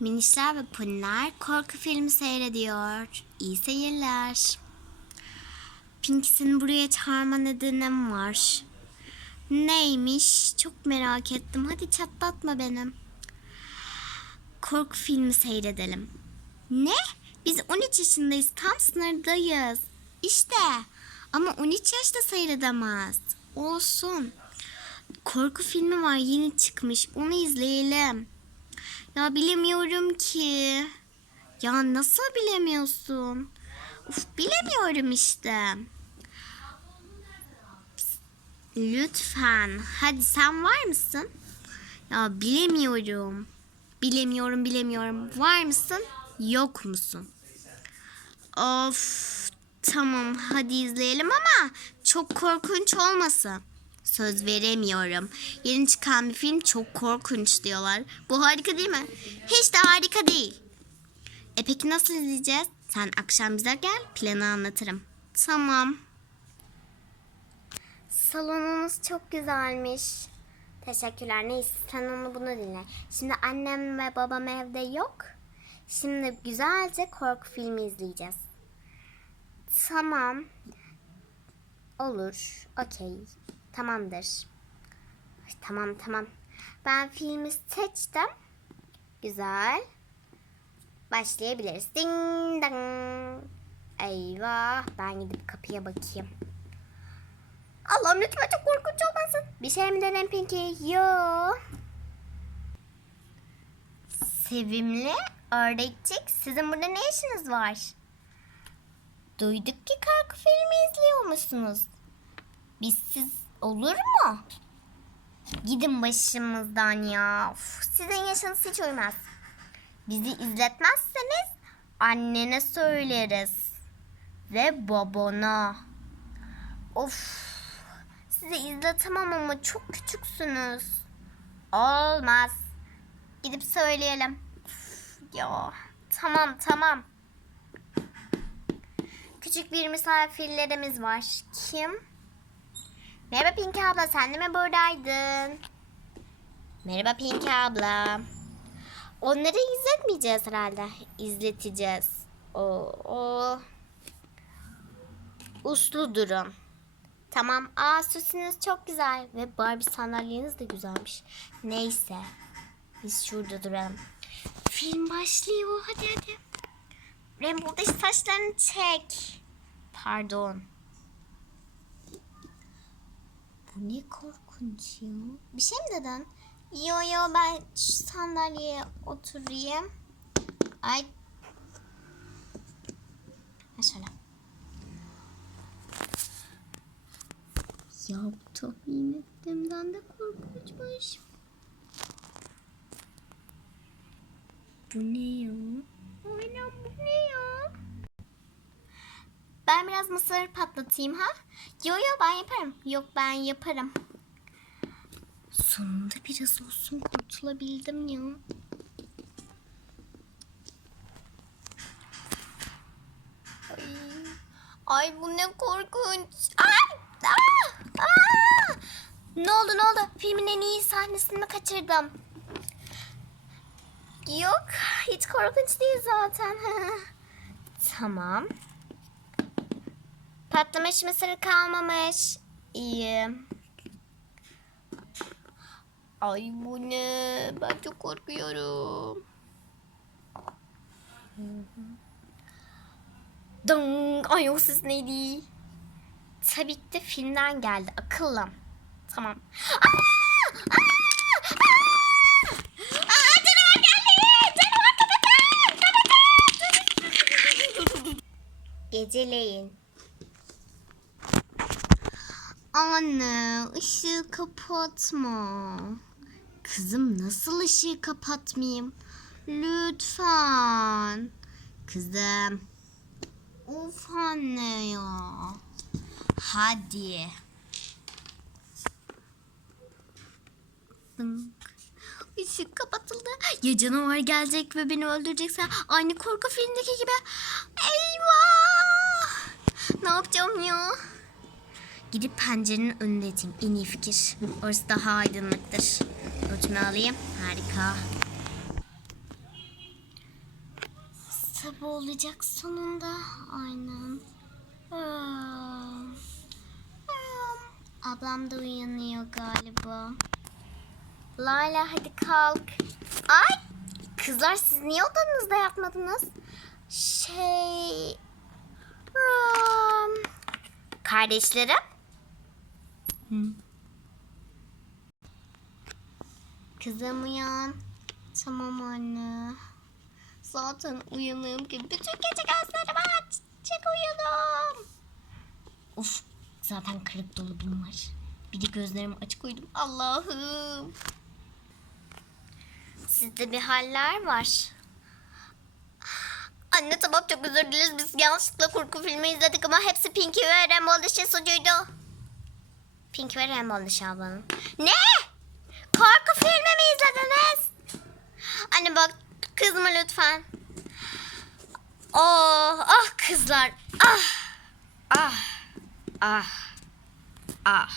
Minişler ve poniler korku filmi seyrediyor. İyi seyirler. Pinky'sini buraya çağırma nedenim var. Neymiş? Çok merak ettim. Hadi çatlatma benim. Korku filmi seyredelim. Ne? Biz 13 yaşındayız. Tam sınırdayız. İşte. Ama 13 yaşta seyredemez. Olsun. Korku filmi var yeni çıkmış. Onu izleyelim. Ya bilemiyorum ki. Ya nasıl bilemiyorsun? Uf bilemiyorum işte. Lütfen. Hadi sen var mısın? Ya bilemiyorum. Bilemiyorum bilemiyorum. Var mısın? Yok musun? Of tamam hadi izleyelim ama çok korkunç olmasın. Söz veremiyorum. Yeni çıkan bir film çok korkunç diyorlar. Bu harika değil mi? Hiç de harika değil. E peki nasıl izleyeceğiz? Sen akşam bize gel planı anlatırım. Tamam. Salonunuz çok güzelmiş. Teşekkürler. Neyse sen onu bunu dinle. Şimdi annem ve babam evde yok. Şimdi güzelce korku filmi izleyeceğiz. Tamam. Olur. Okey. Tamamdır. Tamam tamam. Ben filmi seçtim. Güzel. Başlayabiliriz. Ding dong. Eyvah. Ben gidip kapıya bakayım. Allah'ım lütfen çok korkunç olmasın. Bir şey mi dedim Pinky? Yo. Sevimli ördekçik sizin burada ne işiniz var? Duyduk ki korku filmi izliyormuşsunuz. Biz siz olur mu? Gidin başımızdan ya. Uf, sizin yaşınız hiç uymaz. Bizi izletmezseniz annene söyleriz. Ve babana. Of. Size izletemem ama çok küçüksünüz. Olmaz. Gidip söyleyelim. Üf, ya tamam tamam. Küçük bir misafirlerimiz var. Kim? Merhaba Pinky abla sen de mi buradaydın? Merhaba Pinky abla. Onları izletmeyeceğiz herhalde. İzleteceğiz. O, o. Uslu durun. Tamam. Aa süsünüz çok güzel. Ve Barbie sandalyeniz de güzelmiş. Neyse. Biz şurada duralım. Film başlıyor. Hadi hadi. Buradaki saçlarını çek. Pardon. Bu ne korkunç ya. Bir şey mi dedin? Yo yo ben şu sandalyeye oturayım. Ay. Ha şöyle. Ya bu tahmin ettiğimden de korkunçmuş. Bu ne ya? Aynen bu ne ya? Ben biraz mısır patlatayım ha? Yo yo ben yaparım. Yok ben yaparım. Sonunda biraz olsun kurtulabildim ya. Ay, ay bu ne korkunç. Ay! Aa! Aa! Ne oldu ne oldu? Filmin en iyi sahnesini kaçırdım. Yok hiç korkunç değil zaten. tamam. Patlamış mısır kalmamış. İyi. Ay bu ne? Ben çok korkuyorum. Dong. Ay o ses neydi? Tabii ki de filmden geldi. Akıllım. Tamam. Aa! Geceleyin. Anne ışığı kapatma. Kızım nasıl ışığı kapatmayayım? Lütfen. Kızım. Of anne ya. Hadi. Işık kapatıldı. Ya canavar gelecek ve beni öldürecekse aynı korku filmindeki gibi. Eyvah! Ne yapacağım ya? Gidip pencerenin önünde yatayım. En iyi fikir. Orası daha aydınlıktır. Örtümü alayım. Harika. bu olacak sonunda. Aynen. Ablam da uyanıyor galiba. Layla hadi kalk. Ay kızlar siz niye odanızda yatmadınız? Şey... Kardeşlerim? Kızım uyan. Tamam anne. Zaten uyanığım ki bütün gece gözlerimi açacak uyudum. Of zaten kırık dolabım var. Bir de gözlerimi açık uyudum. Allah'ım. Sizde bir haller var. Anne tamam çok özür dileriz. Biz yanlışlıkla korku filmi izledik ama hepsi Pinky ve Rainbow Dash suçuydu. Pinky ve Rainbow ablanın. Ne? Korku filmi mi izlediniz? Anne bak kızma lütfen. Oh, ah kızlar. Ah. Ah. Ah. Ah.